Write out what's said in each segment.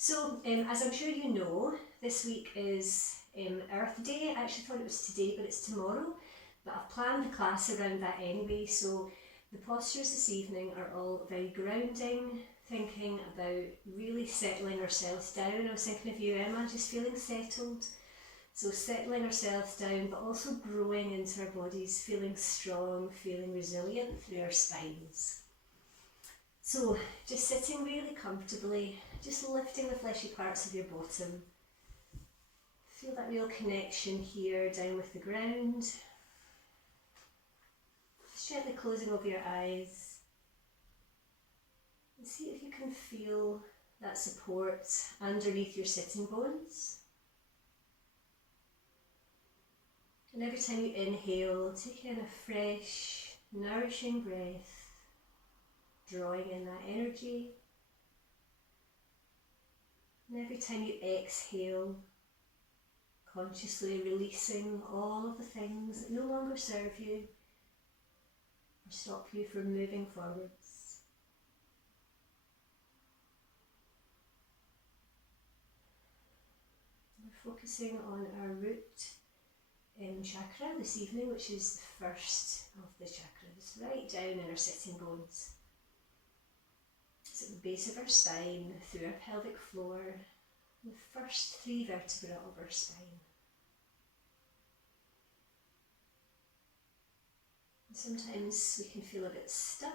So, as I'm sure you know, this week is Earth Day. I actually thought it was today, but it's tomorrow. But I've planned the class around that anyway, so the postures this evening are all very grounding, thinking about really settling ourselves down. I was thinking of you, Emma, just feeling settled. So settling ourselves down, but also growing into our bodies, feeling strong, feeling resilient through our spines. So just sitting really comfortably, just lifting the fleshy parts of your bottom. Feel that real connection here down with the ground. Just gently closing over your eyes. And see if you can feel that support underneath your sitting bones. And every time you inhale, take in a fresh, nourishing breath, drawing in that energy. And every time you exhale, consciously releasing all of the things that no longer serve you or stop you from moving forwards. We're focusing on our root chakra this evening, which is the first of the chakras, right down in our sitting bones. It's at the base of our spine, through our pelvic floor, the first 3 vertebrae of our spine. And sometimes we can feel a bit stuck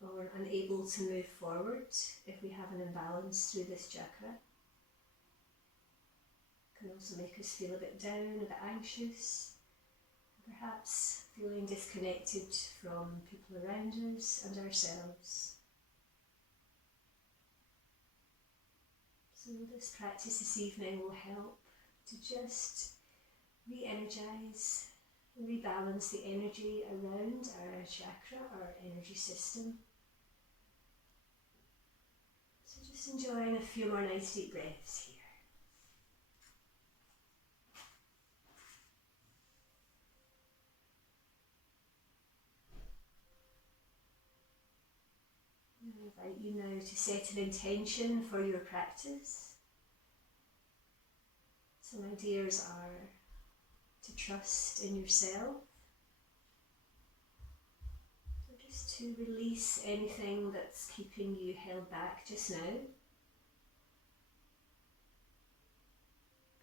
or unable to move forward if we have an imbalance through this chakra. Can also make us feel a bit down, a bit anxious, perhaps feeling disconnected from people around us and ourselves. So this practice this evening will help to just re-energize and rebalance the energy around our chakra, our energy system. So just enjoying a few more nice deep breaths here. I invite you now to set an intention for your practice. Some ideas are to trust in yourself, so just to release anything that's keeping you held back just now.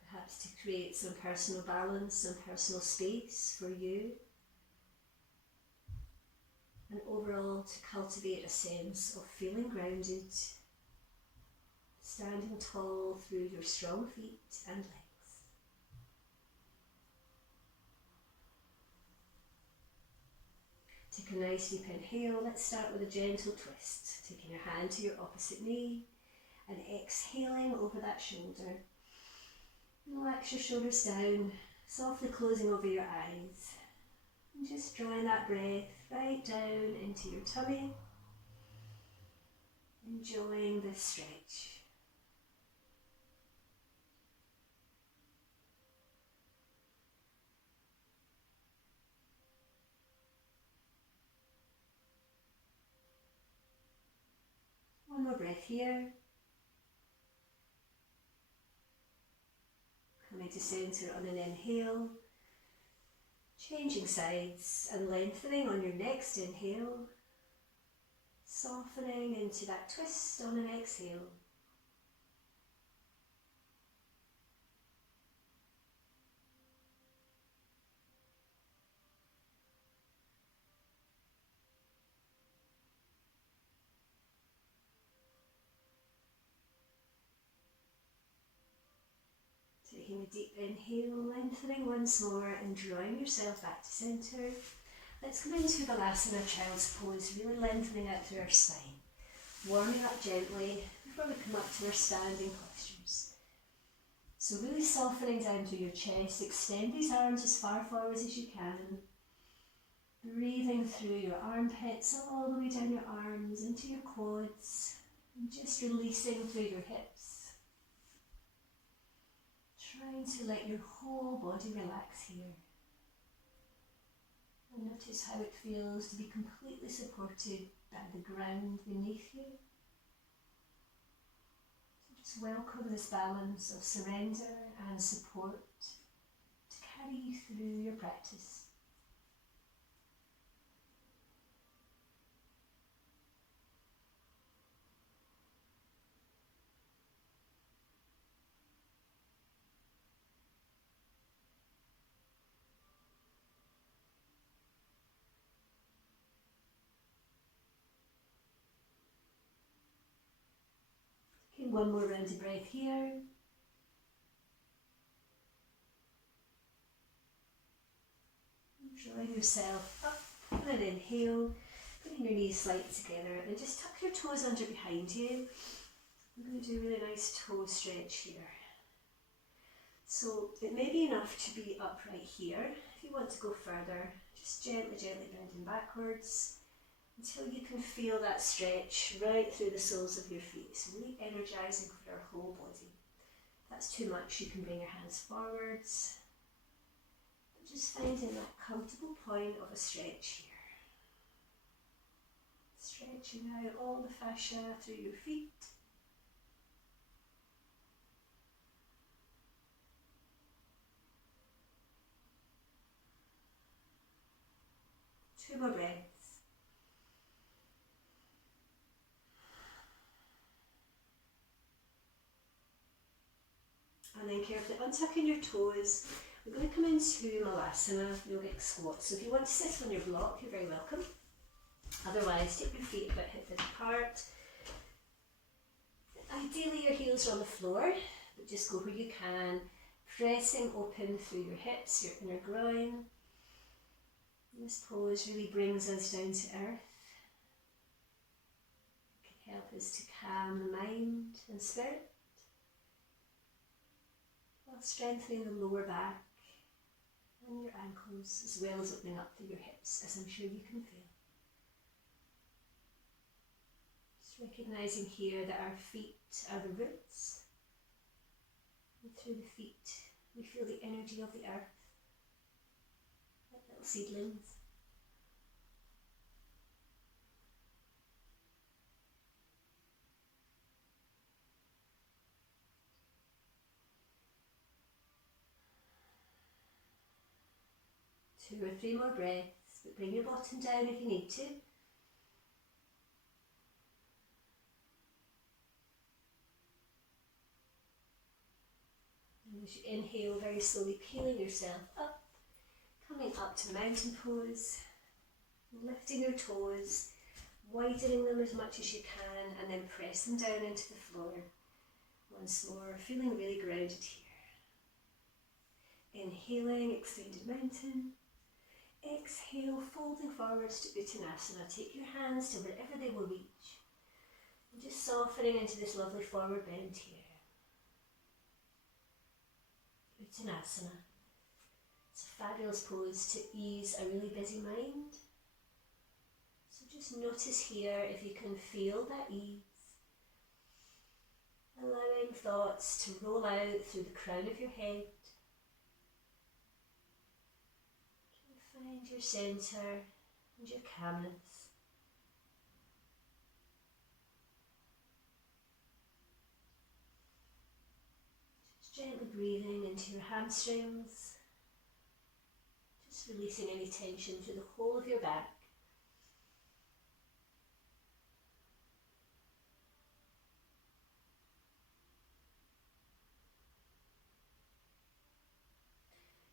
Perhaps to create some personal balance, some personal space for you. And overall to cultivate a sense of feeling grounded, standing tall through your strong feet and legs. Take a nice deep inhale. Let's start with a gentle twist, taking your hand to your opposite knee and exhaling over that shoulder. Relax your shoulders down, softly closing over your eyes. And just drawing that breath right down into your tummy, enjoying this stretch. One more breath here. Coming to centre on an inhale. Changing sides and lengthening on your next inhale, softening into that twist on an exhale. Taking a deep inhale, lengthening once more and drawing yourself back to centre. Let's come into Balasana, Child's Pose, really lengthening out through our spine. Warming up gently before we come up to our standing postures. So really softening down through your chest, extend these arms as far forward as you can. Breathing through your armpits all the way down your arms into your quads, and just releasing through your hips. Trying to let your whole body relax here. And notice how it feels to be completely supported by the ground beneath you. Just welcome this balance of surrender and support to carry you through your practice. Okay, one more round of breath here. Drawing yourself up and an inhale, putting your knees slightly together and just tuck your toes under behind you. I'm going to do a really nice toe stretch here. So it may be enough to be upright here. If you want to go further, just gently bending backwards until you can feel that stretch right through the soles of your feet. So really energizing for our whole body. If that's too much, you can bring your hands forwards. Just finding that comfortable point of a stretch here. Stretching out all the fascia through your feet. Two more breaths. And then carefully untucking your toes. We're going to come into Malasana, yogic squat. So if you want to sit on your block, you're very welcome. Otherwise, take your feet about hip width apart. Ideally, your heels are on the floor, but just go where you can, pressing open through your hips, your inner groin. This pose really brings us down to earth. It can help us to calm the mind and spirit, while strengthening the lower back and your ankles, as well as opening up through your hips, as I'm sure you can feel. Just recognising here that our feet are the roots, and through the feet we feel the energy of the earth, like little seedlings. Two or three more breaths, but bring your bottom down if you need to. And as you inhale, very slowly peeling yourself up, coming up to mountain pose, lifting your toes, widening them as much as you can, and then press them down into the floor. Once more, feeling really grounded here. Inhaling, extended mountain. Exhale, folding forwards to Uttanasana. Take your hands to wherever they will reach. And just softening into this lovely forward bend here. Uttanasana. It's a fabulous pose to ease a really busy mind. So just notice here if you can feel that ease. Allowing thoughts to roll out through the crown of your head. Find your centre and your calmness. Just gently breathing into your hamstrings. Just releasing any tension through the whole of your back.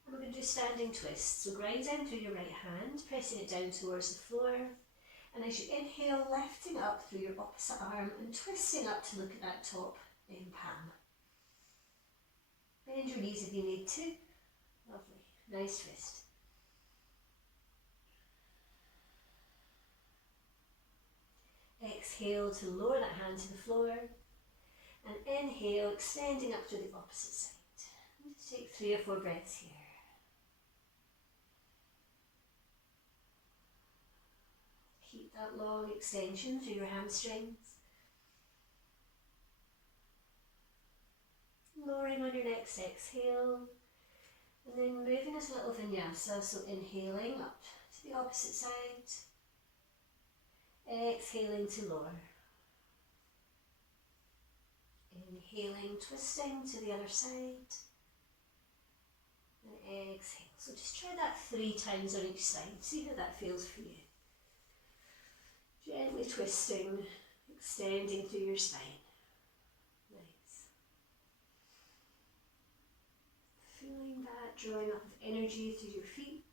And we're going to do standing twists. So grind down through your right hand, pressing it down towards the floor. And as you inhale, lifting up through your opposite arm and twisting up to look at that top in palm. Bend your knees if you need to. Lovely. Nice twist. Exhale to lower that hand to the floor. And inhale, extending up to the opposite side. And just take 3 or 4 breaths here. Keep that long extension through your hamstrings. Lowering on your next exhale. And then moving as a little vinyasa, so inhaling up to the opposite side. Exhaling to lower. Inhaling, twisting to the other side. And exhale. So just try that 3 times on each side. See how that feels for you. Gently twisting, extending through your spine. Nice. Feeling that drawing up of energy through your feet.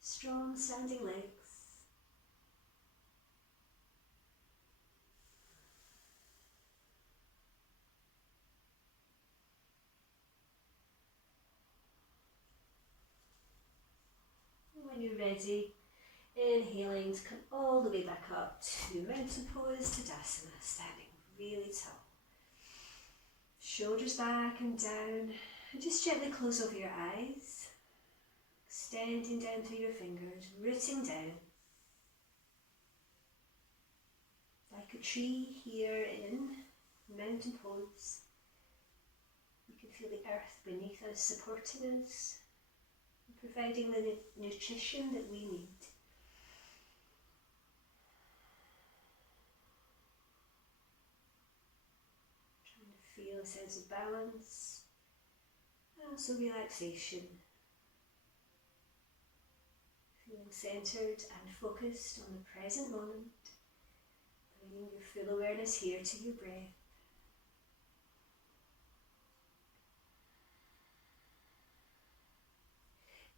Strong standing legs. When you're ready, inhaling to come all the way back up to mountain pose, Tadasana, standing really tall. Shoulders back and down, and just gently close over your eyes, extending down through your fingers, rooting down. Like a tree here in mountain pose. You can feel the earth beneath us supporting us, providing the nutrition that we need. Trying to feel a sense of balance and also relaxation. Feeling centred and focused on the present moment, bringing your full awareness here to your breath.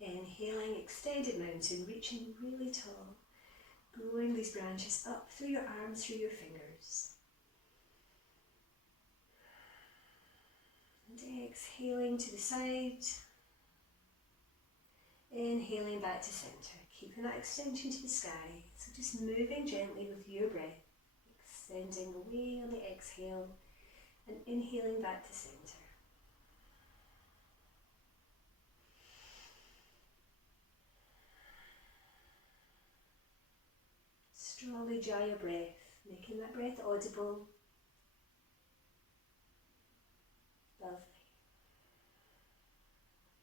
Inhaling, extended mountain, reaching really tall, growing these branches up through your arms, through your fingers. And exhaling to the side, inhaling back to centre, keeping that extension to the sky. So just moving gently with your breath, extending away on the exhale and inhaling back to centre. Strongly draw your breath, making that breath audible. Lovely.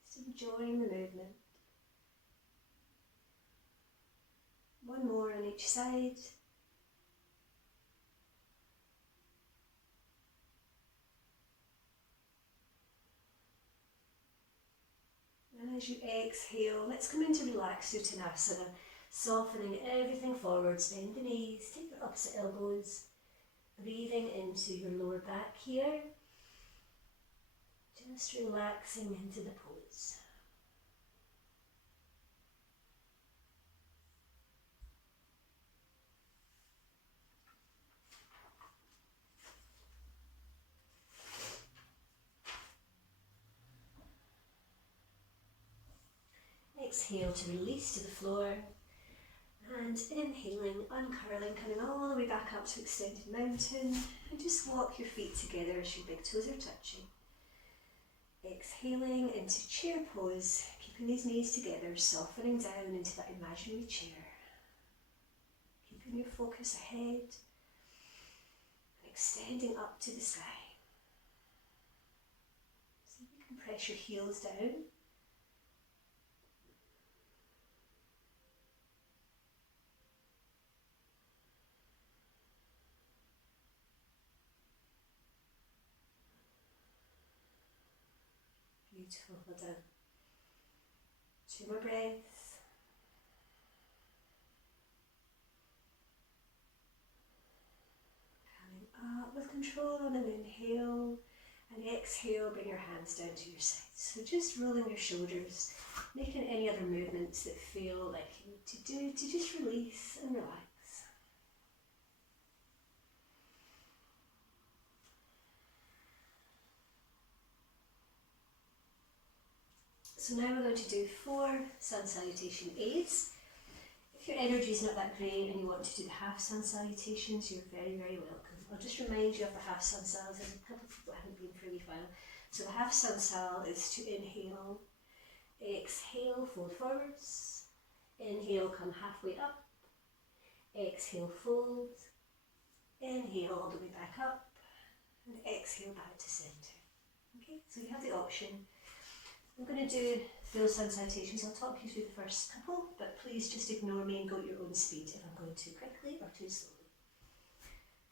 Just enjoying the movement. One more on each side. And as you exhale, let's come into relaxed Uttanasana. Softening everything forwards, bend the knees, take your opposite elbows, breathing into your lower back here, just relaxing into the pose. Exhale to release to the floor. And inhaling, uncurling, coming all the way back up to extended mountain. And just walk your feet together as your big toes are touching. Exhaling into chair pose, keeping these knees together, softening down into that imaginary chair. Keeping your focus ahead. Extending up to the sky. So you can press your heels down. Beautiful, well done. 2 more breaths. Coming up with control on an inhale, and exhale, bring your hands down to your sides. So just rolling your shoulders, making any other movements that feel like you need to do to just release and relax. So now we're going to do 4 sun salutation A's. If your energy is not that great and you want to do the half sun salutations, you're very, very welcome. I'll just remind you of the half sun sal. There's a couple of people that haven't been for a wee while. So the half sun sal is to inhale, exhale, fold forwards, inhale, come halfway up, exhale, fold, inhale all the way back up, and exhale back to centre. Okay, so you have the option. I'm going to do full sun salutations. I'll talk you through the first couple, but please just ignore me and go at your own speed if I'm going too quickly or too slowly.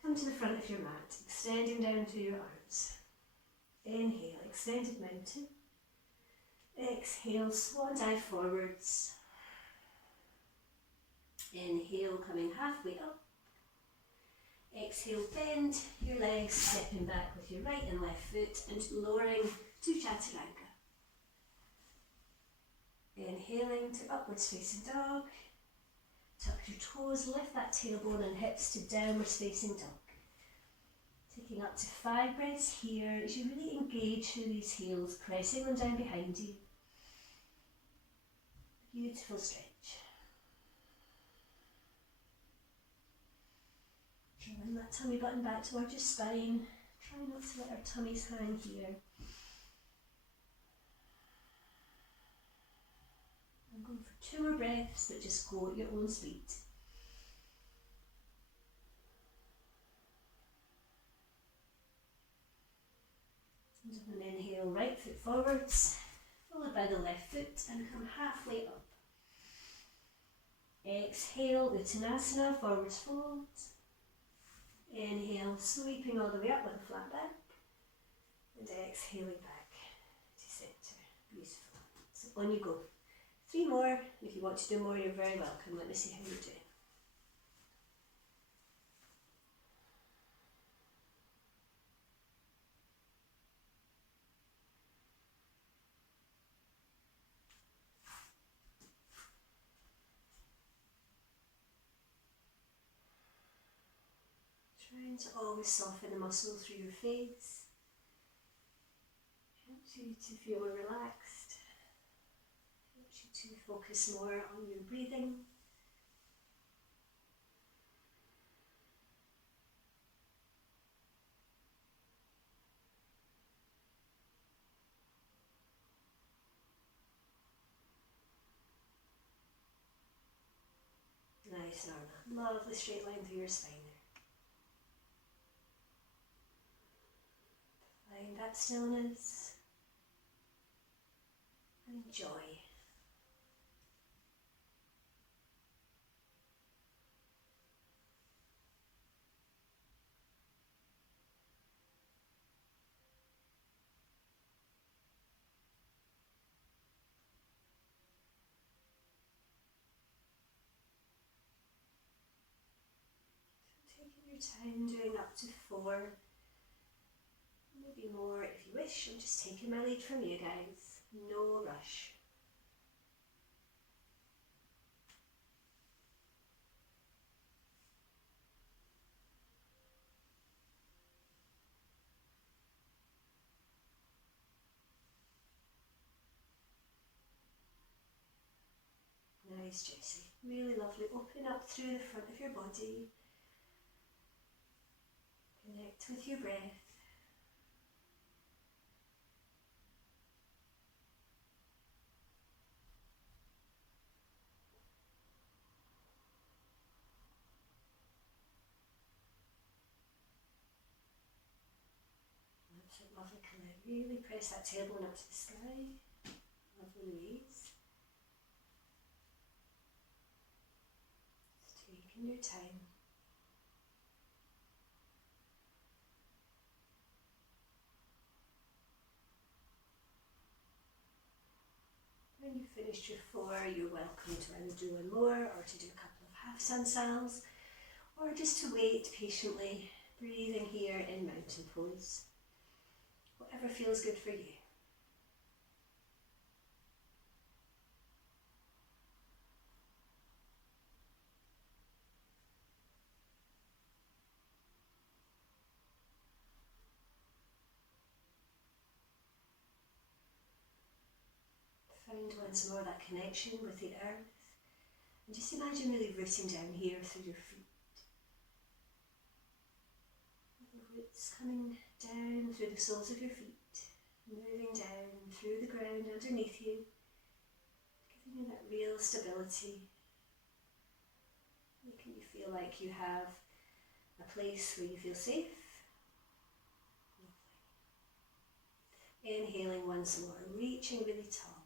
Come to the front of your mat, extending down through your arms. Inhale, extended mountain. Exhale, swan dive forwards. Inhale, coming halfway up. Exhale, bend your legs, stepping back with your right and left foot and lowering to chaturanga. Inhaling to upwards facing dog. Tuck your toes, lift that tailbone and hips to downwards facing dog. Taking up to 5 breaths here as you really engage through these heels, pressing them down behind you. Beautiful stretch. Drawing that tummy button back towards your spine. Try not to let our tummies hang here. I'm going for 2 more breaths, but just go at your own speed. And an inhale, right foot forwards, followed by the left foot, and come halfway up. Exhale, Uttanasana, forwards fold. Inhale, sweeping all the way up with a flat back. And exhaling back to centre. Beautiful. So on you go. 3 more. If you want to do more, you're very welcome. Let me see how you're doing. Trying to always soften the muscles through your face. Helps you to feel more relaxed. Helps you to focus more on your breathing. Nice, Norma. Lovely straight line through your spine there. Find that stillness and enjoy. So taking your time, doing up to 4. Maybe more if you wish. I'm just taking my lead from you guys. No rush. Nice, Jessie. Really lovely. Open up through the front of your body. Connect with your breath. Lovely colour. Really press that tailbone up to the sky. Lovely Louise. Just taking your time. When you've finished your 4, you're welcome to either do 1 more or to do a couple of half sun salves, or just to wait patiently, breathing here in mountain pose. Whatever feels good for you. Find once more that connection with the earth. And just imagine really rooting down here through your feet. The roots coming down through the soles of your feet, moving down through the ground underneath you, giving you that real stability, making you feel like you have a place where you feel safe. Lovely. Inhaling once more, reaching really tall.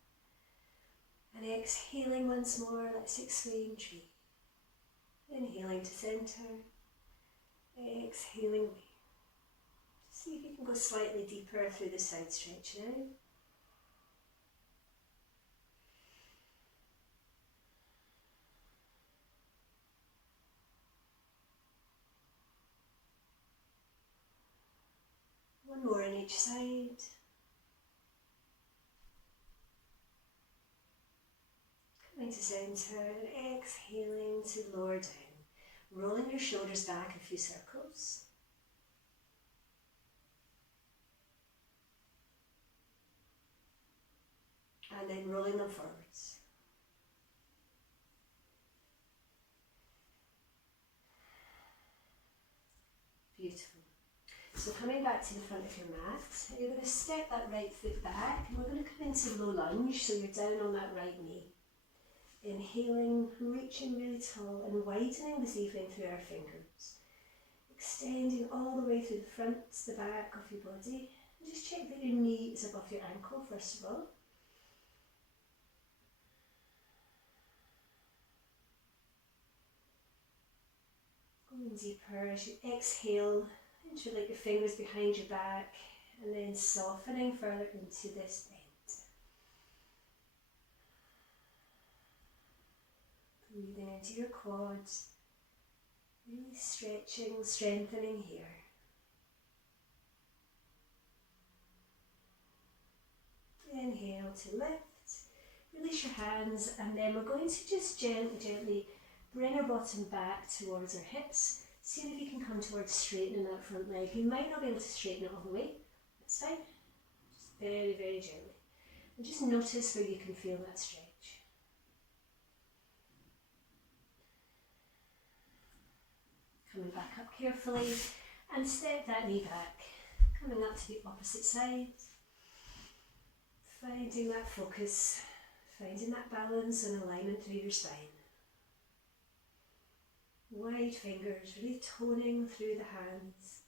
And exhaling once more, that 6 swaying tree. Inhaling to centre. Exhaling away. See if you can go slightly deeper through the side stretch now. One more on each side. Coming to centre and exhaling to lower down. Rolling your shoulders back a few circles. And then rolling them forwards. Beautiful. So coming back to the front of your mat, you're going to step that right foot back and we're going to come into low lunge, so you're down on that right knee. Inhaling, reaching really tall and widening this evening through our fingers. Extending all the way through the front, the back of your body. And just check that your knee is above your ankle first of all. Going deeper as you exhale, interlake your fingers behind your back and then softening further into this bend. Breathing into your quads, really stretching, strengthening here. Inhale to lift, release your hands, and then we're going to just gently bring our bottom back towards our hips. See if you can come towards straightening that front leg. You might not be able to straighten it all the way, that's fine. Just very, very gently. And just notice where you can feel that stretch. Coming back up carefully and step that knee back. Coming up to the opposite side. Finding that focus, finding that balance and alignment through your spine. Wide fingers, really toning through the hands.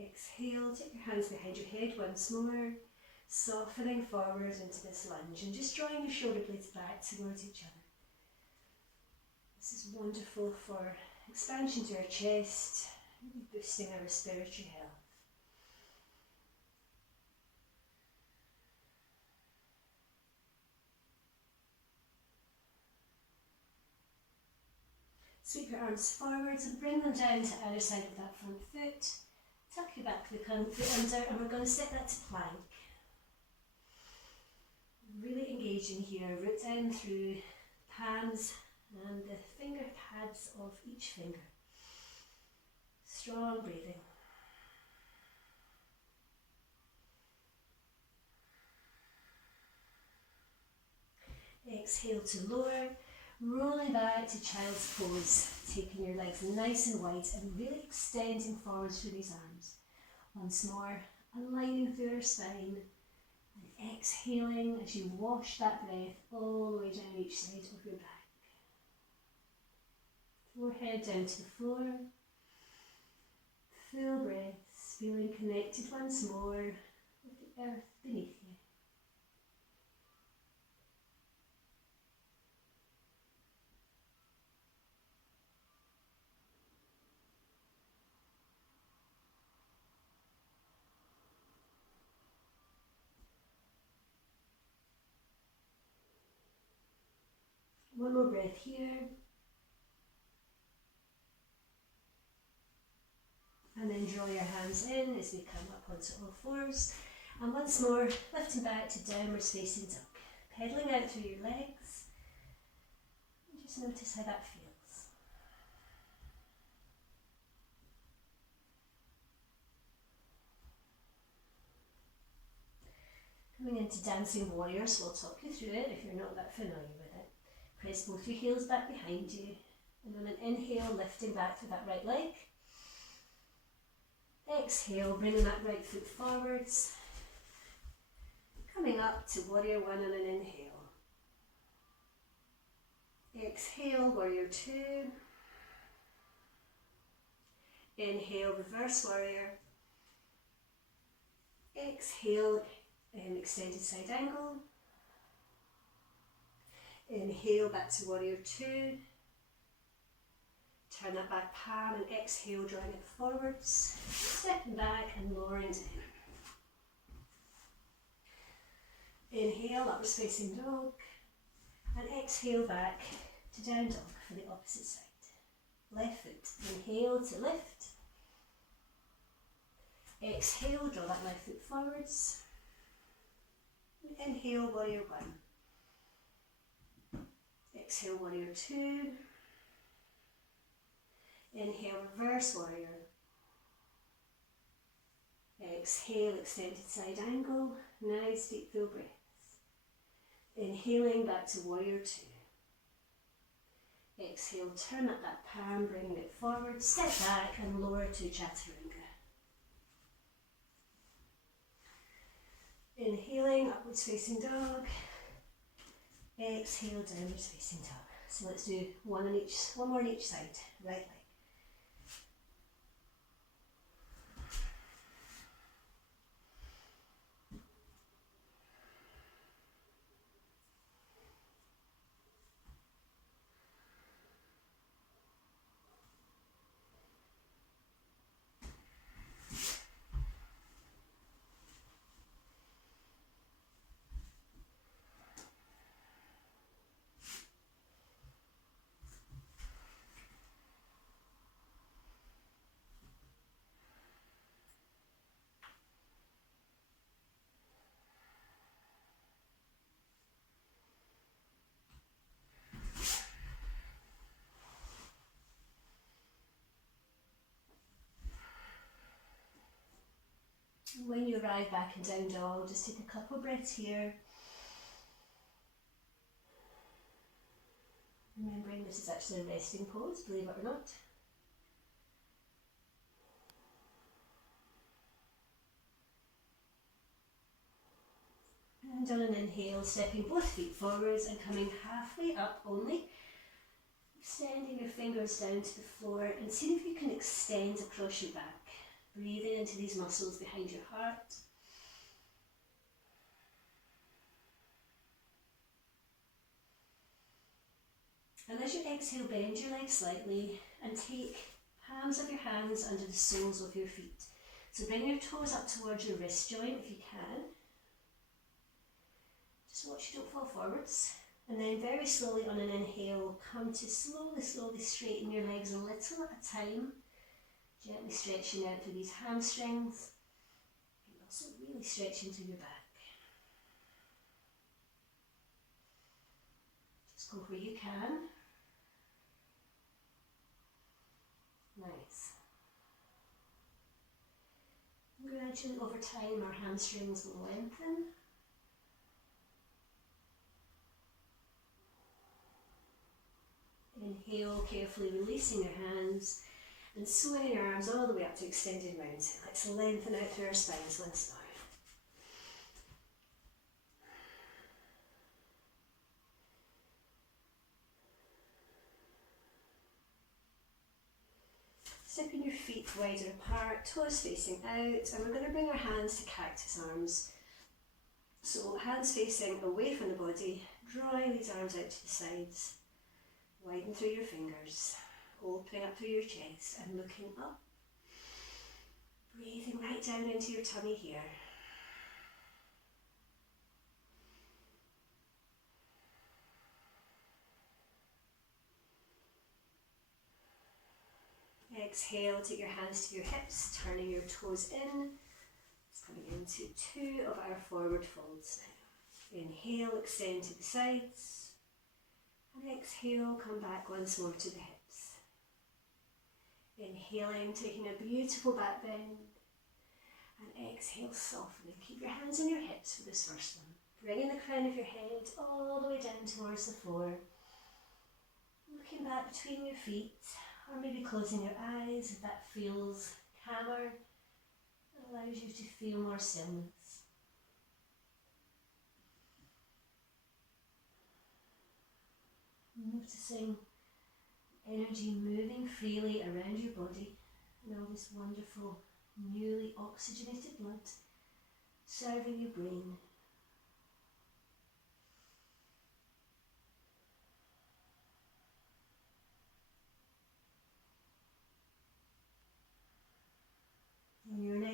Exhale, take your hands behind your head once more, softening forward into this lunge and just drawing your shoulder blades back towards each other. This is wonderful for expansion to our chest, boosting our respiratory health. Sweep your arms forwards and bring them down to either side of that front foot. Tuck your back foot under and we're going to set that to plank. Really engaging here, root down through palms and the finger pads of each finger. Strong breathing. Exhale to lower, rolling back to child's pose, taking your legs nice and wide and really extending forwards through these arms. Once more, aligning through our spine and exhaling as you wash that breath all the way down each side of your back. Forehead down to the floor. Full breaths, feeling connected once more with the earth beneath you. One more breath here. And then draw your hands in as we come up onto all fours. And once more, lifting back to downward facing dog. Pedaling out through your legs. And just notice how that feels. Coming into dancing warrior, so I'll talk you through it if you're not that familiar with it. Press both your heels back behind you. And on an inhale, lifting back through that right leg. Exhale, bringing that right foot forwards. Coming up to warrior one on an inhale. Exhale, warrior two. Inhale, reverse warrior. Exhale, extended side angle. Inhale back to warrior two. Turn that back palm and exhale, drawing it forwards. Stepping back and lowering down. Inhale, upwards facing dog. And exhale back to down dog for the opposite side. Left foot. Inhale to lift. Exhale, draw that left foot forwards. Inhale, warrior one. Exhale, warrior two. Inhale, reverse warrior. Exhale, extended side angle. Nice deep full breaths. Inhaling back to warrior two. Exhale, turn up that palm, bringing it forward. Step back and lower to chaturanga. Inhaling, upwards facing dog. Exhale, downwards facing dog. So let's do one more on each side. Right leg. When you arrive back in down dog, just take a couple breaths here. Remembering this is actually a resting pose, believe it or not. And on an inhale, stepping both feet forwards and coming halfway up only. Extending your fingers down to the floor and see if you can extend across your back. Breathing into these muscles behind your heart. And as you exhale, bend your legs slightly and take palms of your hands under the soles of your feet. So bring your toes up towards your wrist joint if you can. Just watch you don't fall forwards. And then very slowly on an inhale, come to slowly straighten your legs a little at a time. Gently stretching out through these hamstrings and also really stretching through your back. Just go where you can. Nice. And gradually over time our hamstrings will lengthen. Inhale, carefully releasing your hands. And swinging your arms all the way up to extended mountain. Let's lengthen out through our spines once more. Stepping your feet wider apart, toes facing out, and we're going to bring our hands to cactus arms. So hands facing away from the body, drawing these arms out to the sides. Widen through your fingers. Opening up through your chest and looking up. Breathing right down into your tummy here. Exhale, take your hands to your hips, turning your toes in. Just coming into two of our forward folds now. Inhale, extend to the sides. And exhale, come back once more to the hips. Inhaling, taking a beautiful back bend. And exhale, softening. Keep your hands on your hips for this first one. Bringing the crown of your head all the way down towards the floor. Looking back between your feet, or maybe closing your eyes if that feels calmer. It allows you to feel more stillness. Noticing energy moving freely around your body and all this wonderful, newly oxygenated blood serving your brain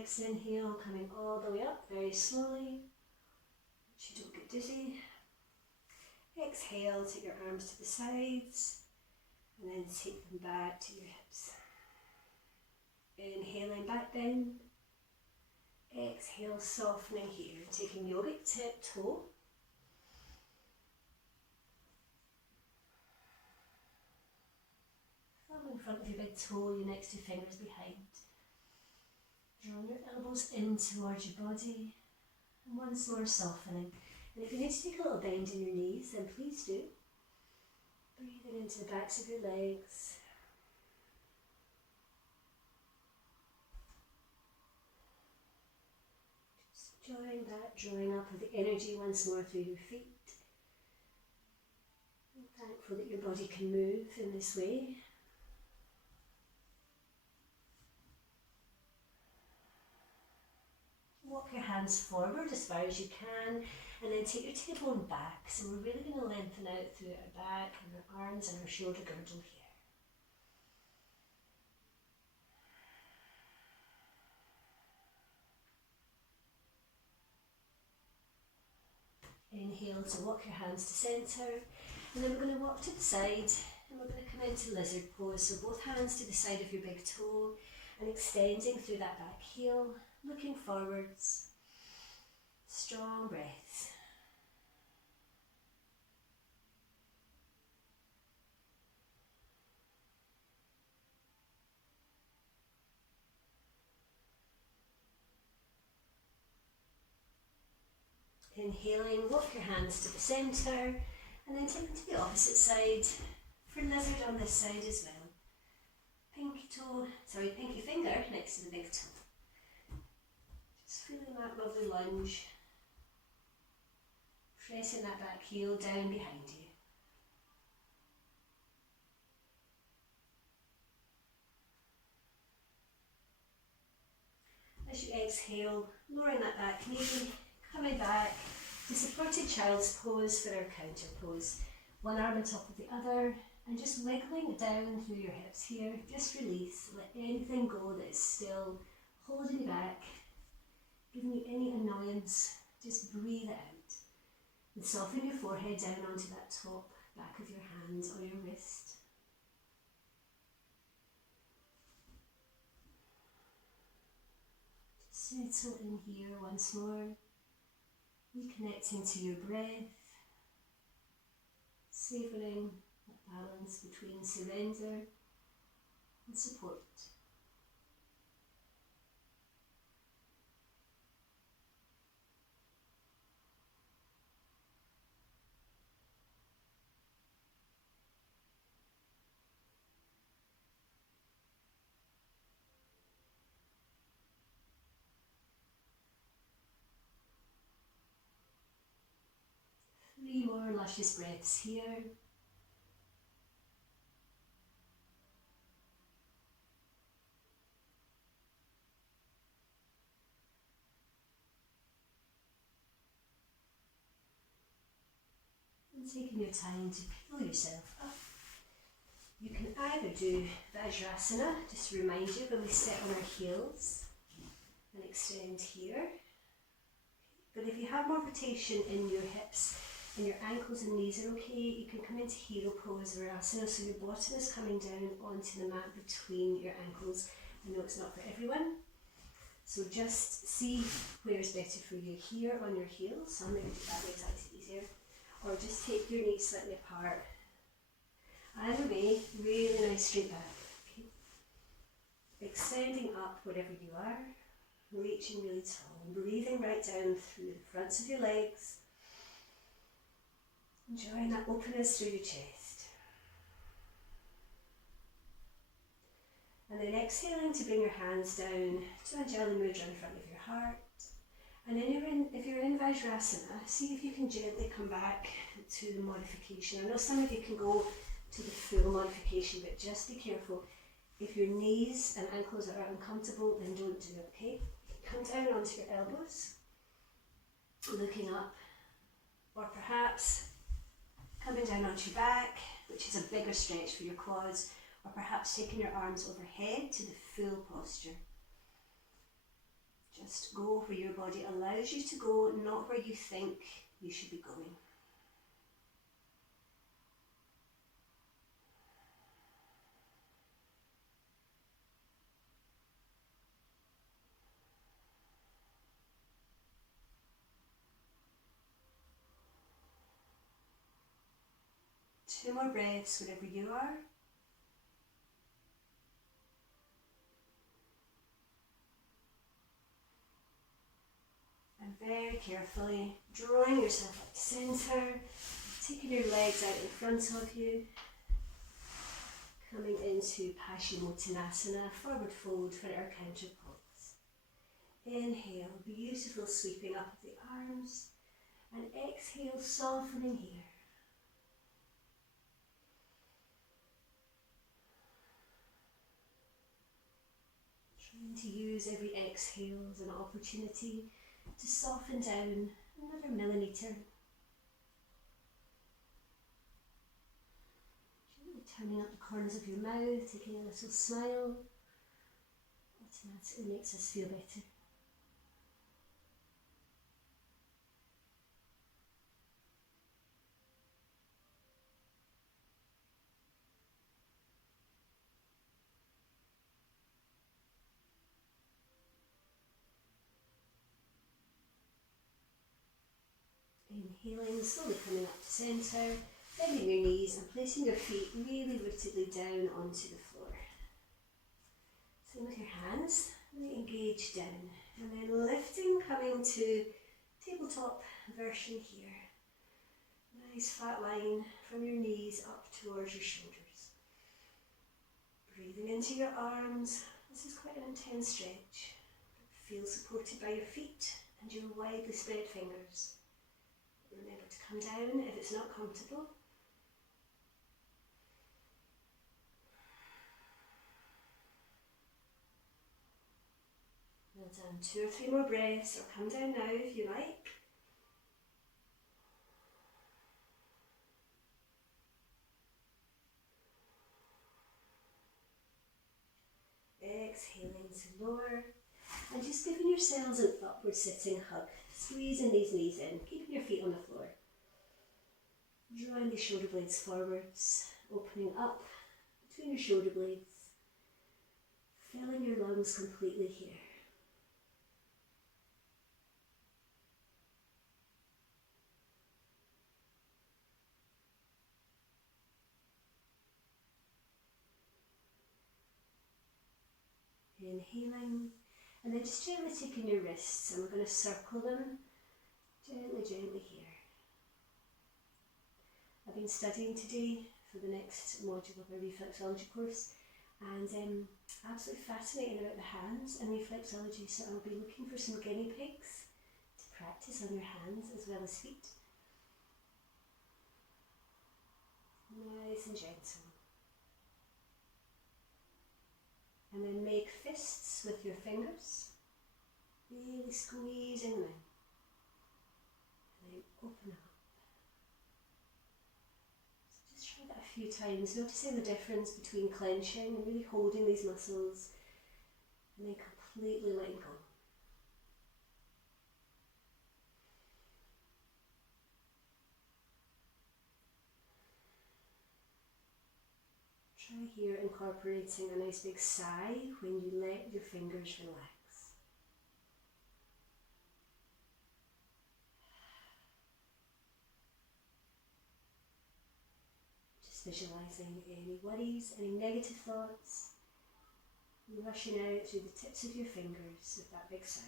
Next inhale, coming all the way up very slowly, so you don't get dizzy. Exhale, take your arms to the sides, and then take them back to your hips. Inhaling back down. Exhale, softening here, taking yogic tiptoe. Thumb in front of your big toe, your next two fingers behind. Drawing your elbows in towards your body, and once more softening. And if you need to take a little bend in your knees, then please do. Breathing into the backs of your legs. Just enjoying that drawing up of the energy once more through your feet. I'm thankful that your body can move in this way. Walk your hands forward as far as you can, and then take your tailbone back. So we're really going to lengthen out through our back and our arms and our shoulder girdle here. Inhale to walk your hands to centre, and then we're going to walk to the side, and we're going to come into lizard pose. So both hands to the side of your big toe, and extending through that back heel, looking forwards. Strong breaths. Inhaling, walk your hands to the centre, and then take them to the opposite side for lizard on this side as well. Pinky finger next to the big toe. Just feeling that lovely lunge. Pressing that back heel down behind you. As you exhale, lowering that back knee, coming back to supported child's pose for our counter pose. One arm on top of the other, and just wiggling down through your hips here. Just release, let anything go that is still holding you back, giving you any annoyance. Just breathe it out. And soften your forehead down onto that top back of your hand or your wrist. Just settle in here once more, reconnecting to your breath, savouring that balance between surrender and support. 3 more luscious breaths here. And taking your time to pull yourself up. You can either do Vajrasana, just to remind you when we sit on our heels and extend here. But if you have more rotation in your hips and your ankles and knees are okay, you can come into hero pose or asana, so your bottom is coming down onto the mat between your ankles. I know it's not for everyone, so just see where's better for you here on your heels. So I'm going to do that, makes it easier. Or just take your knees slightly apart. Either way, really nice straight back. Okay. Extending up wherever you are, reaching really tall, and breathing right down through the fronts of your legs. Enjoying that openness through your chest. And then exhaling to bring your hands down to Anjali Mudra in front of your heart. And then if you're in Vajrasana, see if you can gently come back to the modification. I know some of you can go to the full modification, but just be careful. If your knees and ankles are uncomfortable, then don't do it, okay? Come down onto your elbows, looking up, or perhaps coming down onto your back, which is a bigger stretch for your quads, or perhaps taking your arms overhead to the full posture. Just go where your body allows you to go, not where you think you should be going. Two more breaths wherever you are. And very carefully drawing yourself up to centre, taking your legs out in front of you, coming into Paschimottanasana, forward fold for our counterpoise. Inhale, beautiful sweeping up of the arms, and exhale, softening here. Trying to use every exhale as an opportunity to soften down another millimetre. Gently turning up the corners of your mouth, taking a little smile, automatically makes us feel better. Inhaling, slowly coming up to centre, bending your knees and placing your feet really rootedly down onto the floor. Same with your hands, really engage down. And then lifting, coming to tabletop version here. Nice flat line from your knees up towards your shoulders. Breathing into your arms. This is quite an intense stretch. Feel supported by your feet and your widely spread fingers. Remember to come down if it's not comfortable. Well done. 2 or 3 more breaths, or come down now if you like. Exhaling to lower, and just giving yourselves an upward sitting hug. Squeezing these knees in, keeping your feet on the floor. Drawing the shoulder blades forwards, opening up between your shoulder blades, filling your lungs completely here. Inhaling, and then just gently taking your wrists, and we're going to circle them gently here. I've been studying today for the next module of our reflexology course, and absolutely fascinating about the hands and reflexology, so I'll be looking for some guinea pigs to practice on your hands as well as feet. Nice and gentle. And then make fists with your fingers, really squeezing them in. And then open up. So just try that a few times, noticing the difference between clenching and really holding these muscles, and then completely letting go. Try here incorporating a nice big sigh when you let your fingers relax. Just visualising any worries, any negative thoughts, rushing out through the tips of your fingers with that big sigh.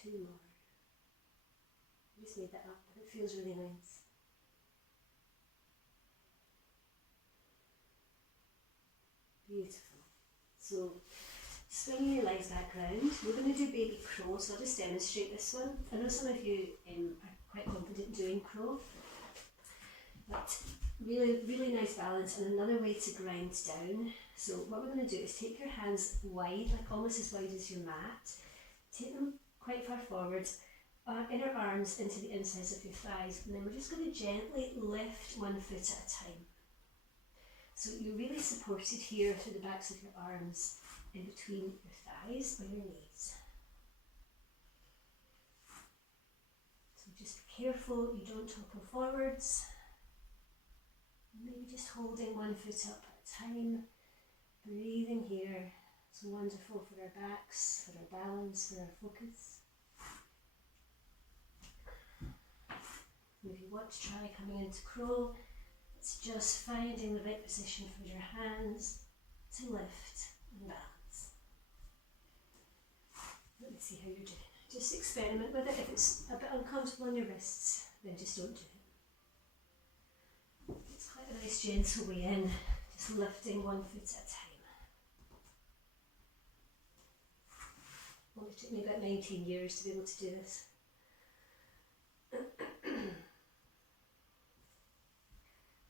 Two more. I just made that up, but it feels really nice. Beautiful. So, swinging your legs back round. We're going to do baby crow, so I'll just demonstrate this one. I know some of you are quite confident doing crow, but really nice balance, and another way to grind down. So what we're going to do is take your hands wide, like almost as wide as your mat, take them quite far forward, inner arms into the insides of your thighs, and then we're just going to gently lift one foot at a time. So you're really supported here through the backs of your arms, in between your thighs or your knees. So just be careful you don't topple forwards. Maybe just holding one foot up at a time, breathing here. It's wonderful for our backs, for our balance, for our focus. And if you want to try coming into crow, it's just finding the right position for your hands to lift and balance. Let me see how you're doing. Just experiment with it. If it's a bit uncomfortable on your wrists, then just don't do it. It's quite a nice gentle way in, just lifting one foot at a time. Only took me about 19 years to be able to do this.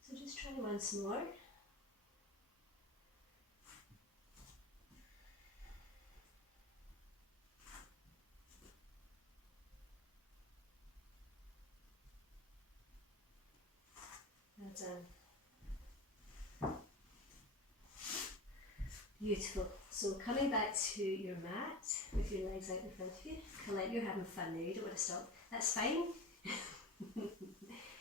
So just try once more. Well done. Beautiful. So coming back to your mat with your legs out in front of you. Colette, you're having fun there, you don't want to stop. That's fine.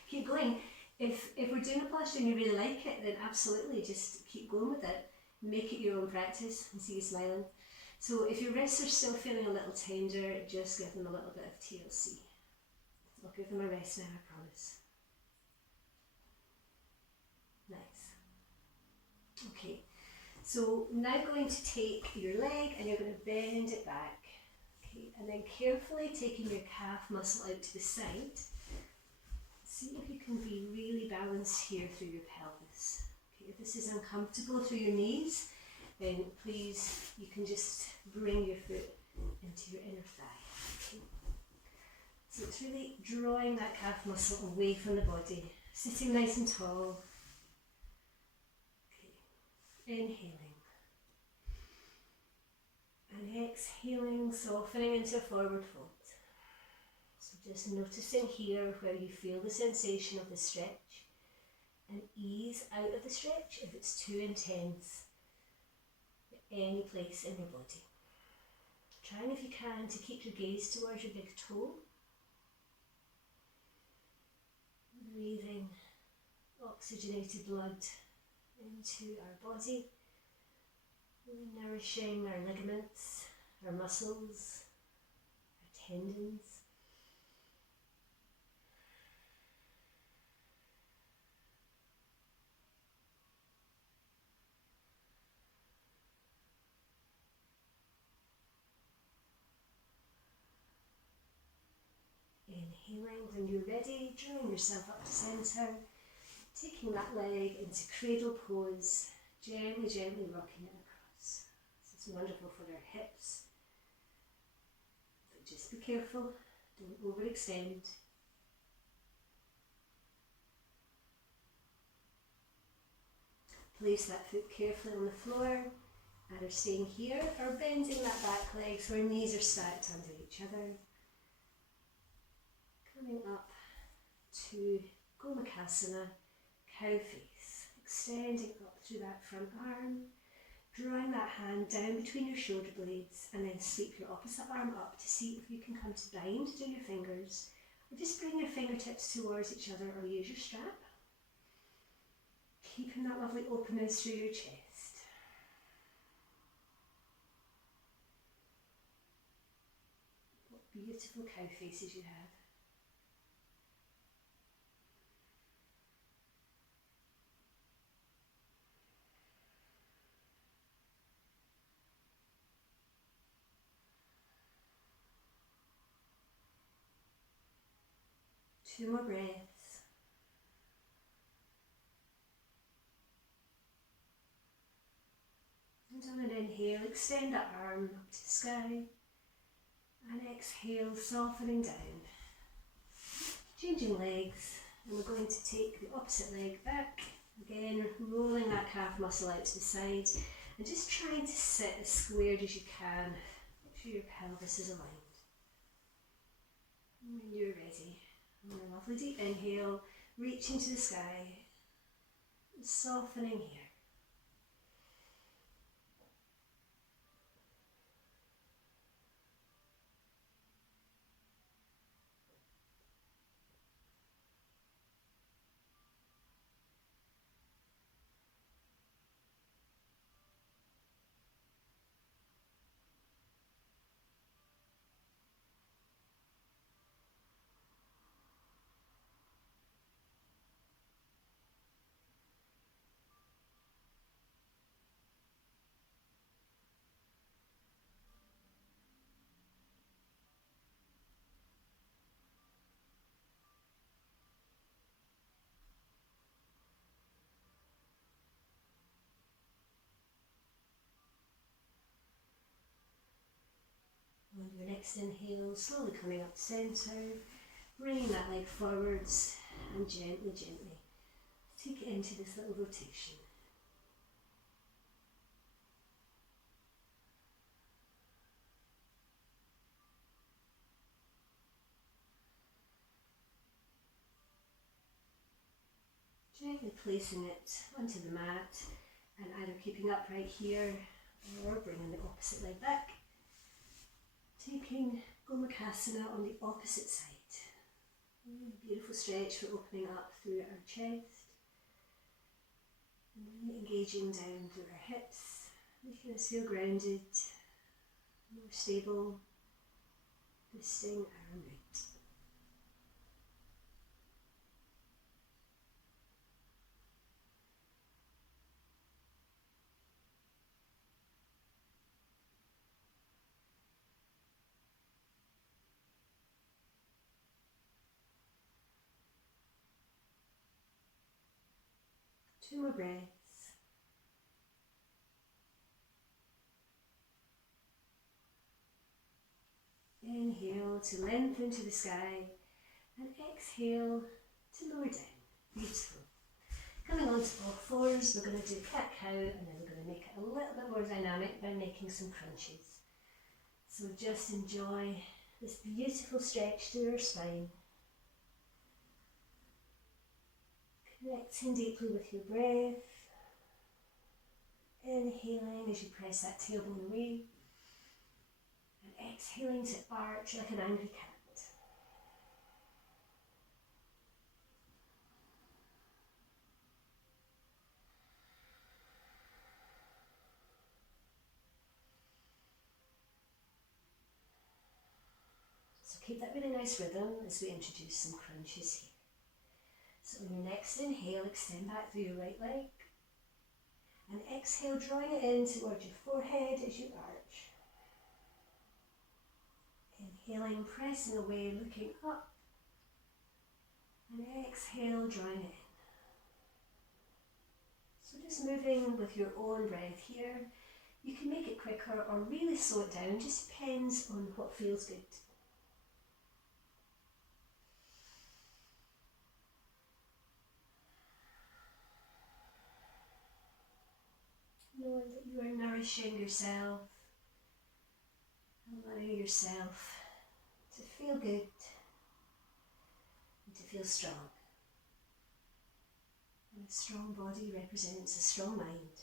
Keep going. If we're doing a posture and you really like it, then absolutely just keep going with it. Make it your own practice and see you smiling. So if your wrists are still feeling a little tender, just give them a little bit of TLC. I'll give them a rest now, I promise. Nice. Okay, so now going to take your leg and you're going to bend it back. Okay, and then carefully taking your calf muscle out to the side. See if you can be really balanced here through your pelvis. Okay, if this is uncomfortable through your knees, then please, you can just bring your foot into your inner thigh. Okay. So it's really drawing that calf muscle away from the body, sitting nice and tall. Okay. Inhaling. And exhaling, softening into a forward fold. So just noticing here where you feel the sensation of the stretch, and ease out of the stretch if it's too intense at any place in your body. Trying if you can to keep your gaze towards your big toe. Breathing oxygenated blood into our body, really nourishing our ligaments, our muscles, our tendons. Inhaling, when you're ready, drawing yourself up to centre, taking that leg into cradle pose, gently rocking it across. This is wonderful for our hips, but just be careful, don't overextend. Place that foot carefully on the floor, either staying here or bending that back leg so our knees are stacked under each other. Coming up to Gomukhasana, cow face, extending up through that front arm, drawing that hand down between your shoulder blades, and then sweep your opposite arm up to see if you can come to bind through your fingers, or just bring your fingertips towards each other or use your strap. Keeping that lovely openness through your chest. What beautiful cow faces you have. Two more breaths. And on an inhale, extend that arm up to the sky. And exhale, softening down. Changing legs. And we're going to take the opposite leg back. Again, rolling that calf muscle out to the side. And just trying to sit as squared as you can. Make sure your pelvis is aligned. When you're ready, and a lovely deep inhale, reaching to the sky, softening here. On your next inhale, slowly coming up the centre, bringing that leg forwards and gently, gently take it into this little rotation. Gently placing it onto the mat and either keeping upright here or bringing the opposite leg back. Taking Gomukhasana on the opposite side. Beautiful stretch for opening up through our chest. And really engaging down through our hips, making us feel grounded, more stable, boosting our mood. Two more breaths. Inhale to lengthen to the sky and exhale to lower down. Beautiful. Coming on to all fours, we're going to do cat-cow and then we're going to make it a little bit more dynamic by making some crunches. So just enjoy this beautiful stretch through our spine. Connecting deeply with your breath. Inhaling as you press that tailbone away. And exhaling to arch like an angry cat. So keep that really nice rhythm as we introduce some crunches here. So on your next inhale, extend back through your right leg. And exhale, drawing it in towards your forehead as you arch. Inhaling, pressing away, looking up. And exhale, drawing it in. So just moving with your own breath here. You can make it quicker or really slow it down, just depends on what feels good. Knowing that you are nourishing yourself, allowing yourself to feel good and to feel strong. And a strong body represents a strong mind.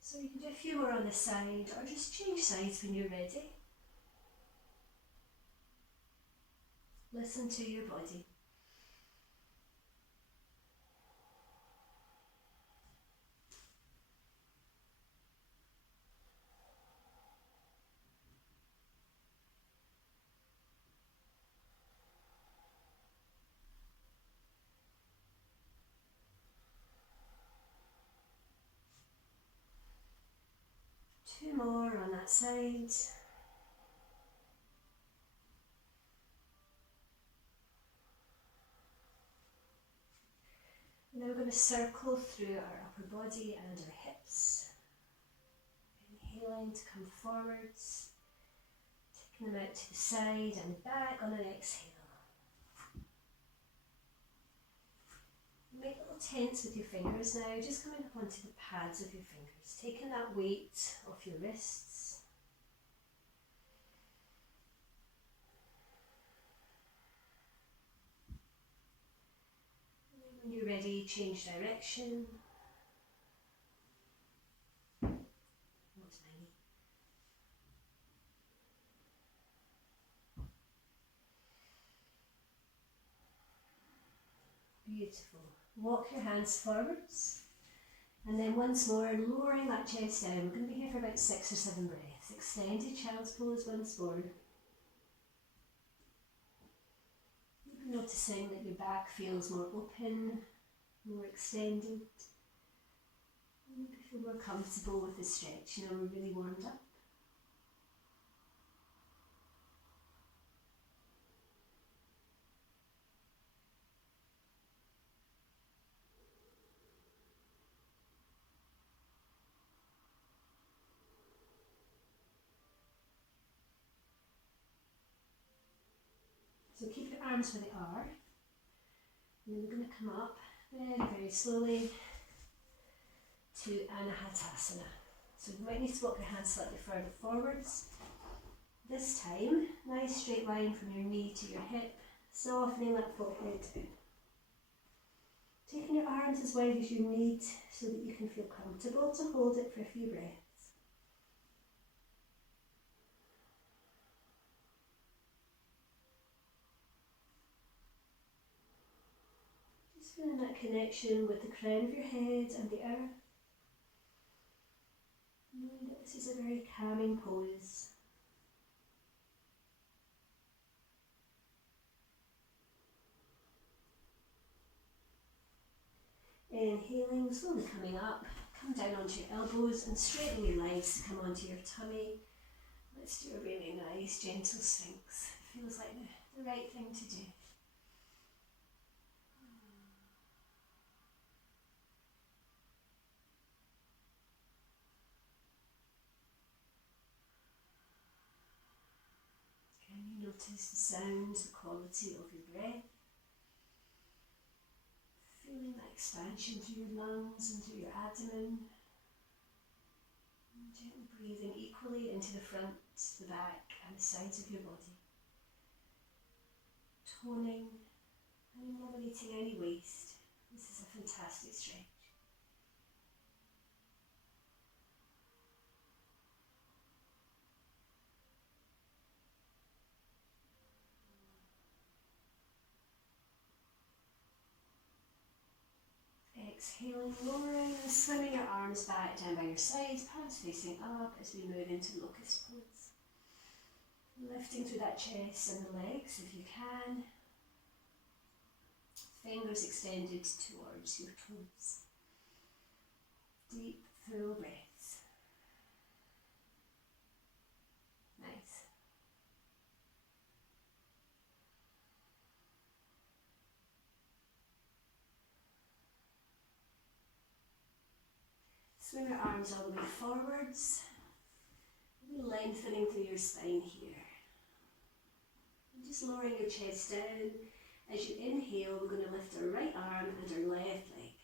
So you can do a few more on this side or just change sides when you're ready. Listen to your body. Two more on that side. Now we're going to circle through our upper body and our hips. Inhaling to come forwards, taking them out to the side and back on an exhale. make little tents with your fingers now, just coming up onto the pads of your fingers, taking that weight off your wrists. And then when you're ready, change direction. What's my knee? Beautiful. Walk your hands forwards. And then once more, lowering that chest down. We're going to be here for about 6 or 7 breaths. Extended child's pose once more. Noticing that your back feels more open, more extended. Maybe feel more comfortable with the stretch. Now we're really warmed up. So keep your arms where they are. And then we're going to come up very, very slowly to Anahatasana. So you might need to walk your hands slightly further forwards. This time, nice straight line from your knee to your hip, softening that forehead down. Taking your arms as wide as you need so that you can feel comfortable to hold it for a few breaths. Feeling that connection with the crown of your head and the earth. Knowing that this is a very calming pose. Inhaling, slowly coming up. Come down onto your elbows and straighten your legs to come onto your tummy. Let's do a really nice, gentle sphinx. It feels like the right thing to do. Notice the sounds, the quality of your breath. Feeling that expansion through your lungs and through your abdomen. And gently breathing equally into the front, the back and the sides of your body. Toning and eliminating any waste. This is a fantastic stretch. Exhaling, lowering and swimming your arms back down by your sides, palms facing up as we move into locust pose. Lifting through that chest and the legs if you can. Fingers extended towards your toes. Deep, full breaths. Nice. Swing your arms all the way forwards, lengthening through your spine here. And just lowering your chest down. As you inhale, we're going to lift our right arm and our left leg.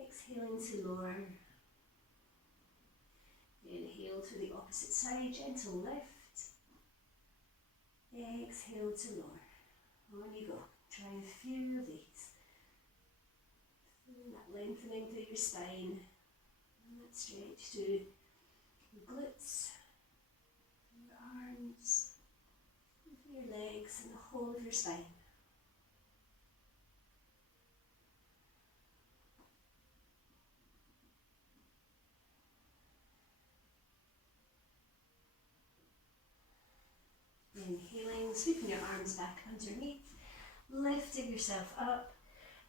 Exhaling to lower. Inhale to the opposite side, gentle lift. Exhale to lower. On you go. Try a few of these. That lengthening through your spine, and that stretch through your glutes, your arms, your legs, and the whole of your spine. Inhaling, sweeping your arms back underneath, lifting yourself up.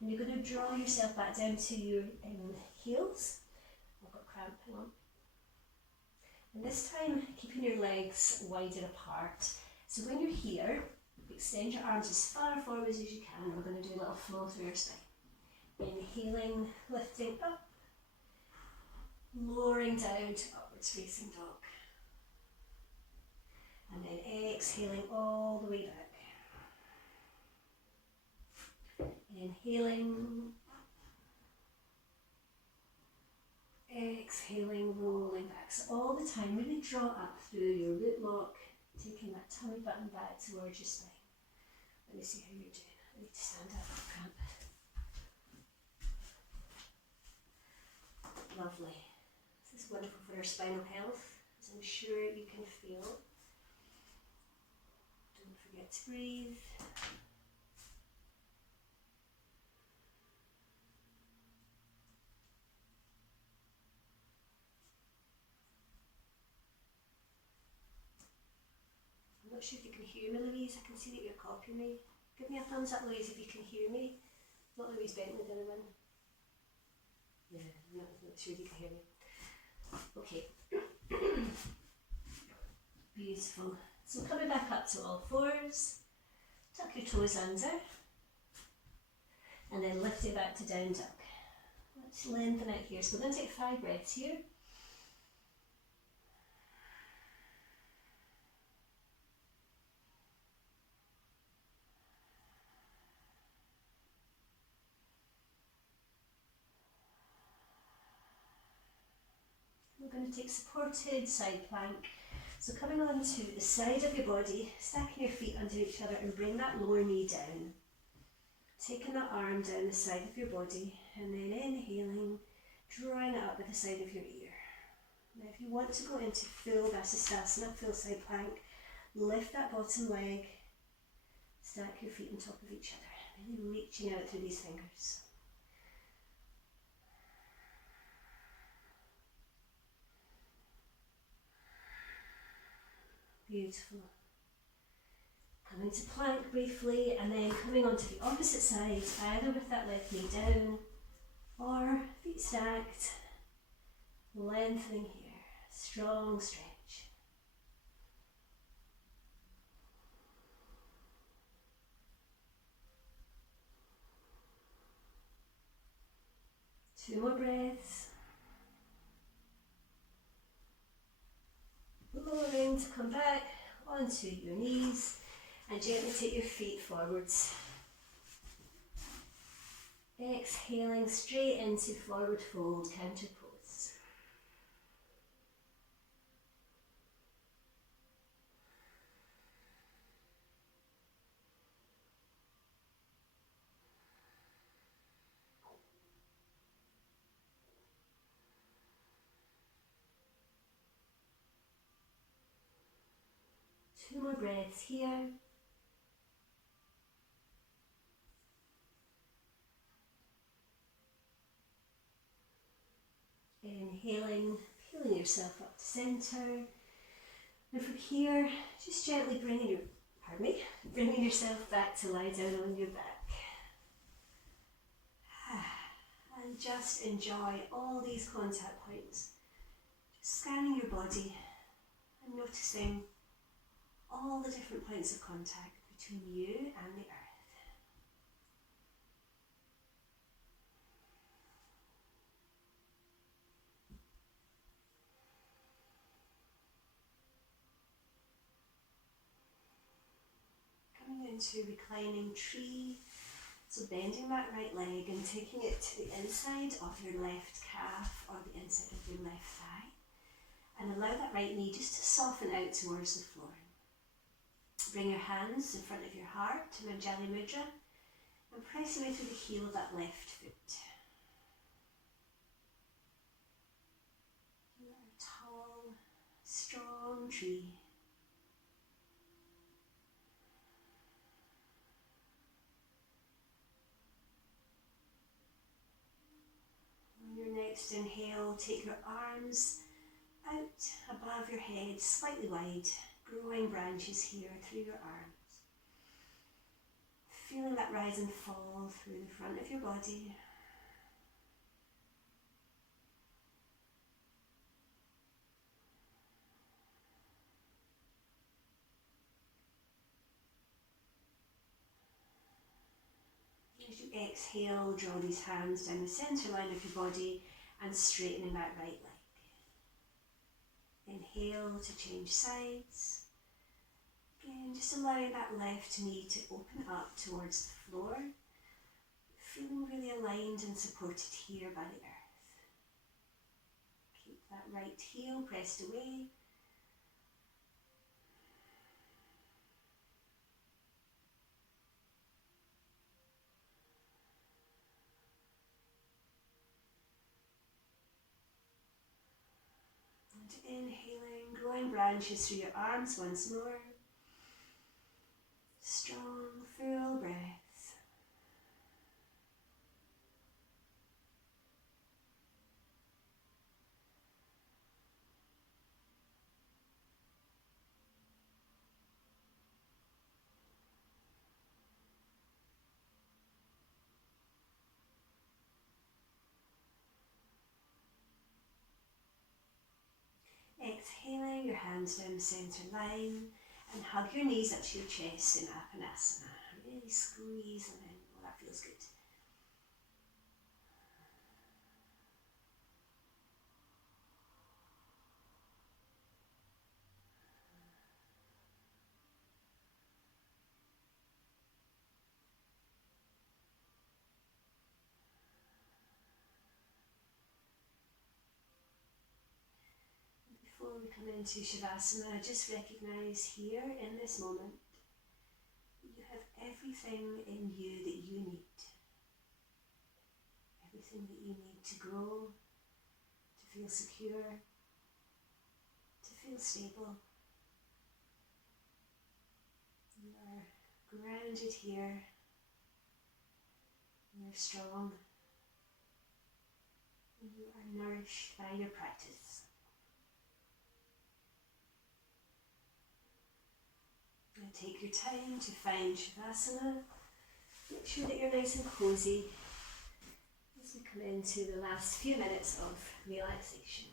And you're going to draw yourself back down to your heels. I've got cramp, hang on. And this time, keeping your legs wider apart. So when you're here, extend your arms as far forwards as you can. And we're going to do a little flow through your spine. Inhaling, lifting up. Lowering down to upwards facing dog. And then exhaling all the way back. Inhaling, exhaling, rolling back. So all the time, really draw up through your root lock, taking that tummy button back towards your spine. Let me see how you're doing. I need to stand up for cramp. Lovely. This is wonderful for our spinal health, as I'm sure you can feel. Don't forget to breathe. I'm not sure if you can hear me, Louise. I can see that you're copying me. Give me a thumbs up, Louise, if you can hear me. Not Louise Bentley, the other one. Yeah, I'm not sure if you can hear me. Okay. Beautiful. So coming back up to all fours, tuck your toes under, and then lift it back to down dog. Let's lengthen out here. So we're going to take 5 breaths here. We're going to take supported side plank. So coming onto the side of your body, stacking your feet under each other and bring that lower knee down. Taking that arm down the side of your body and then inhaling, drawing it up with the side of your ear. Now if you want to go into full Vasisthasana, full side plank, lift that bottom leg, stack your feet on top of each other, really reaching out through these fingers. Beautiful. Coming to plank briefly and then coming onto the opposite side, either with that left knee down or feet stacked, lengthening here, strong stretch. Two more breaths. Lowering to come back onto your knees and gently take your feet forwards. Exhaling straight into forward fold, counter pose. Two more breaths here. Inhaling, peeling yourself up to centre. And from here, just gently bringing yourself back to lie down on your back. And just enjoy all these contact points. Just scanning your body and noticing all the different points of contact between you and the earth. Coming into reclining tree, so bending that right leg and taking it to the inside of your left calf or the inside of your left thigh, and allow that right knee just to soften out towards the floor. Bring your hands in front of your heart to Manjali Mudra and press away through the heel of that left foot. You are a tall, strong tree. On your next inhale, take your arms out above your head, slightly wide, growing branches here through your arms. Feeling that rise and fall through the front of your body. As you exhale, draw these hands down the centre line of your body and straightening that right leg. Inhale to change sides. Again, just allowing that left knee to open up towards the floor. feeling really aligned and supported here by the earth. Keep that right heel pressed away. And inhaling, growing branches through your arms once more. Strong, full breath. Exhaling, your hands down the centre line, and hug your knees up to your chest in Apanasana. Really squeeze them in. Oh, that feels good. Before we come into Shavasana, just recognise here in this moment that you have everything in you that you need. Everything that you need to grow, to feel secure, to feel stable. You are grounded here. You are strong. And you are nourished by your practice. Now take your time to find Shavasana. Make sure that you're nice and cosy as we come into the last few minutes of relaxation.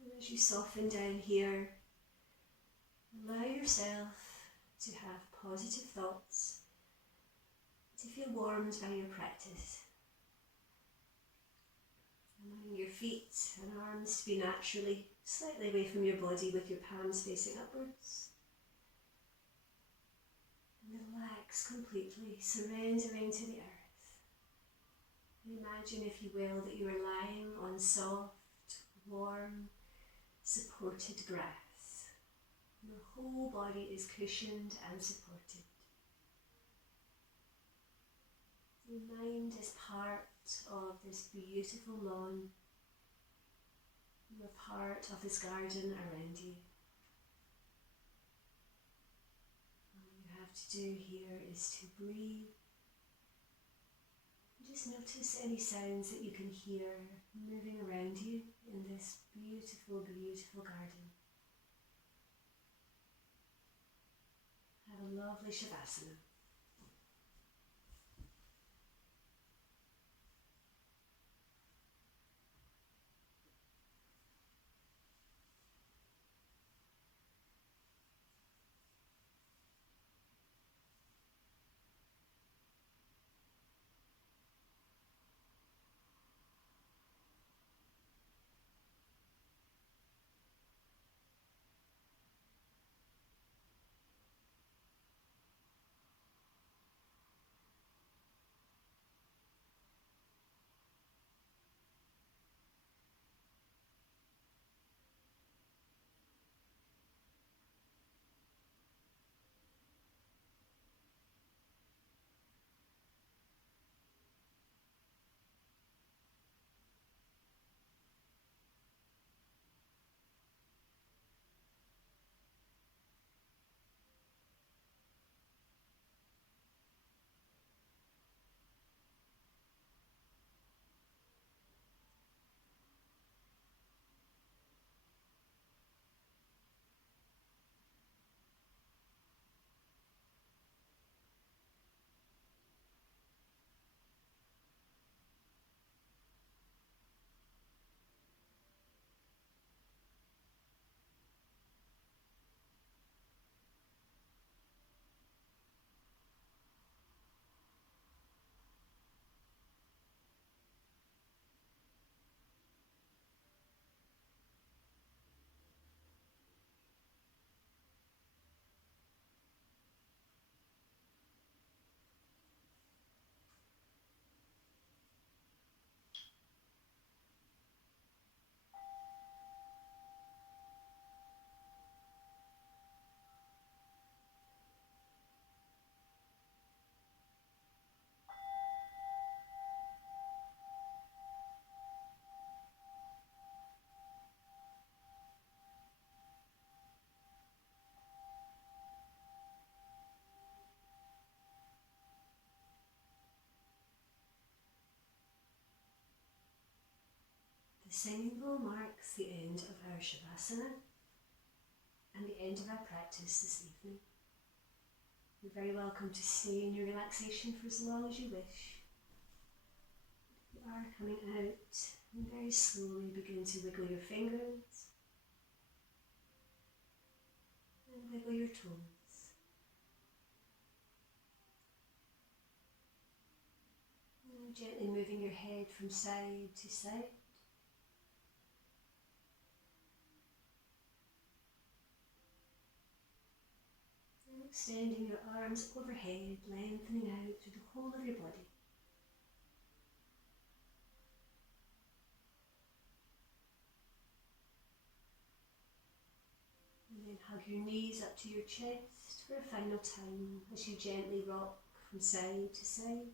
And as you soften down here, allow yourself to have positive thoughts, to feel warmed by your practice. Allowing your feet and arms to be naturally slightly away from your body with your palms facing upwards. And relax completely, surrendering to the earth. And imagine, if you will, that you are lying on soft, warm, supported grass. Your whole body is cushioned and supported. Your mind is part of this beautiful lawn. You are part of this garden around you. All you have to do here is to breathe. Just notice any sounds that you can hear moving around you in this beautiful, beautiful garden. Have a lovely Shavasana. The singing bowl marks the end of our Shavasana and the end of our practice this evening. You're very welcome to stay in your relaxation for as long as you wish. You are coming out and very slowly begin to wiggle your fingers and wiggle your toes. And gently moving your head from side to side. Extending your arms overhead, lengthening out through the whole of your body. And then hug your knees up to your chest for a final time as you gently rock from side to side.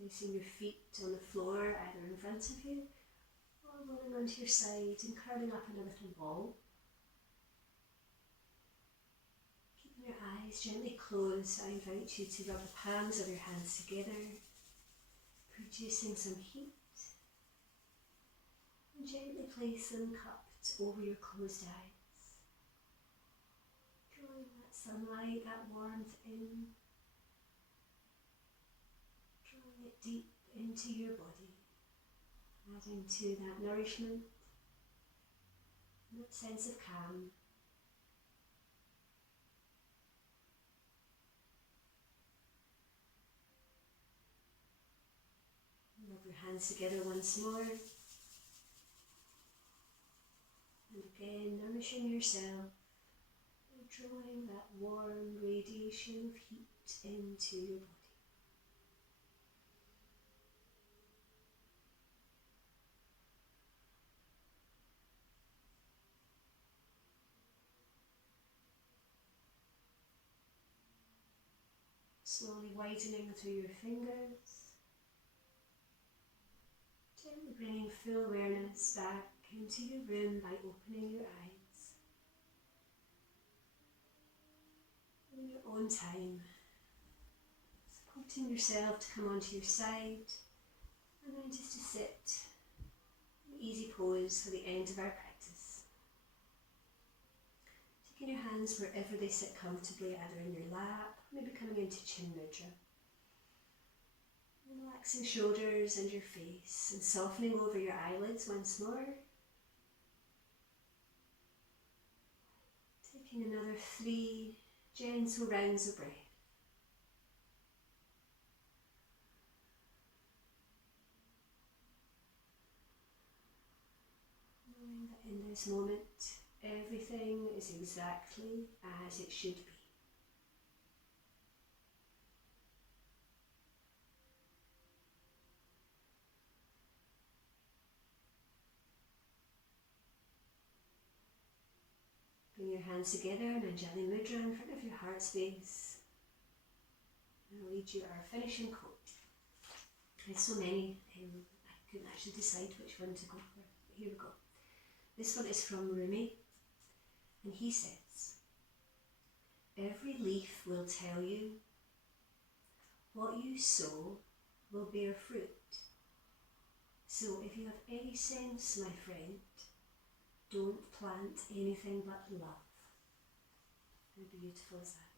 Placing your feet on the floor either in front of you or rolling onto your side and curling up in a little ball. Keeping your eyes gently closed, I invite you to rub the palms of your hands together, producing some heat, and gently place them cupped over your closed eyes. Drawing that sunlight, that warmth in, it deep into your body, adding to that nourishment and that sense of calm. Rub your hands together once more, and again nourishing yourself and drawing that warm radiation of heat into your body. Slowly widening through your fingers, gently bringing full awareness back into your room by opening your eyes. In your own time, supporting yourself to come onto your side, and then just to sit in easy pose for the end of our practice. Taking your hands wherever they sit comfortably, either in your lap, maybe coming into chin mudra. And relaxing shoulders and your face and softening over your eyelids once more. Taking another 3 gentle rounds of breath. Knowing that in this moment everything is exactly as it should be. Bring your hands together in Anjali Mudra in front of your heart space. And I'll read you our finishing quote. There's so many, I couldn't actually decide which one to go for. But here we go. This one is from Rumi, and he says, "Every leaf will tell you what you sow will bear fruit. So if you have any sense, my friend, don't plant anything but love." How beautiful is that?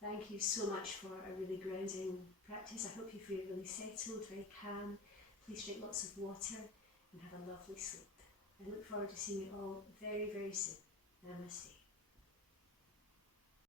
Thank you so much for a really grounding practice. I hope you feel really settled, very calm. Please drink lots of water and have a lovely sleep. I look forward to seeing you all very, very soon. Namaste.